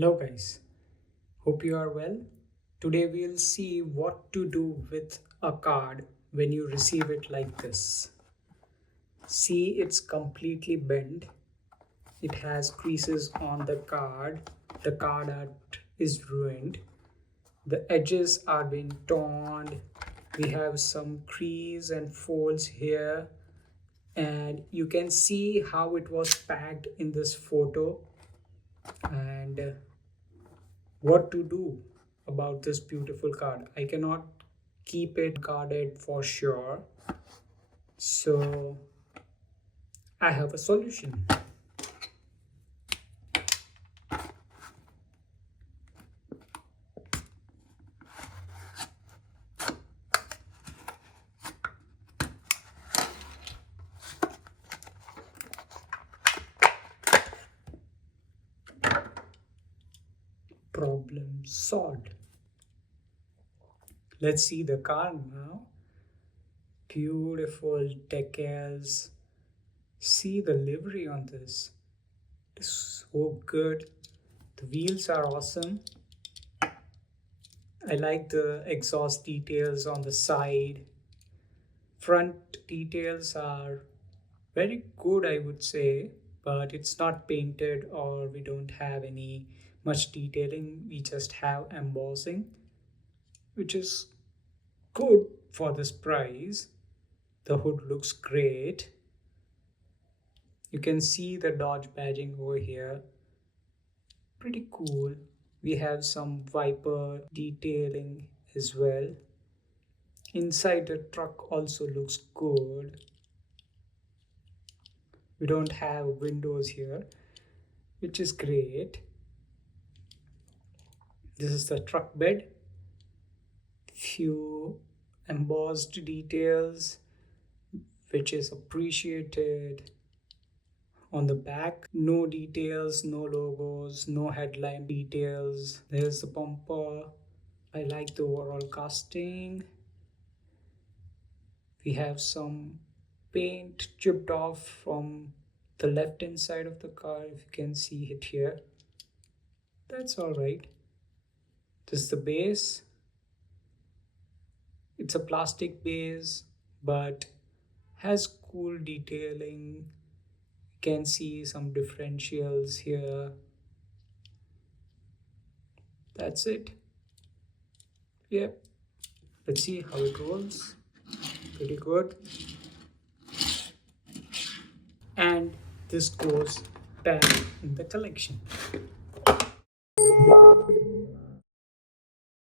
Hello guys, hope you are well. Today we'll see what to do with a card when you receive it like this. See, it's completely bent. It has creases on the card. The card art is ruined. The edges are being torn. We have some crease and folds here, and you can see how it was packed in this photo. And what to do about this beautiful card? I cannot keep it guarded for sure, so I have a solution. Problem solved. Let's see the card now. Beautiful decals. See the livery on this. It's so good. The wheels are awesome. I like the exhaust details on the side. Front details are very good, I would say, but it's not painted or we don't have any much detailing. We just have embossing, which is good for this price. The hood looks great. You can see the Dodge badging over here. Pretty cool. We have some Viper detailing as well. Inside the truck also looks good. We don't have windows here, which is great. This is the truck bed. Few embossed details, which is appreciated. On the back, no details, no logos, no headline details. There's the bumper. I like the overall casting. We have some paint chipped off from the left hand side of the car, if you can see it here. That's all right. This is the base. It's a plastic base, but has cool detailing. You can see some differentials here. That's it. Yep. Let's see how it rolls. Pretty good. And this goes back in the collection.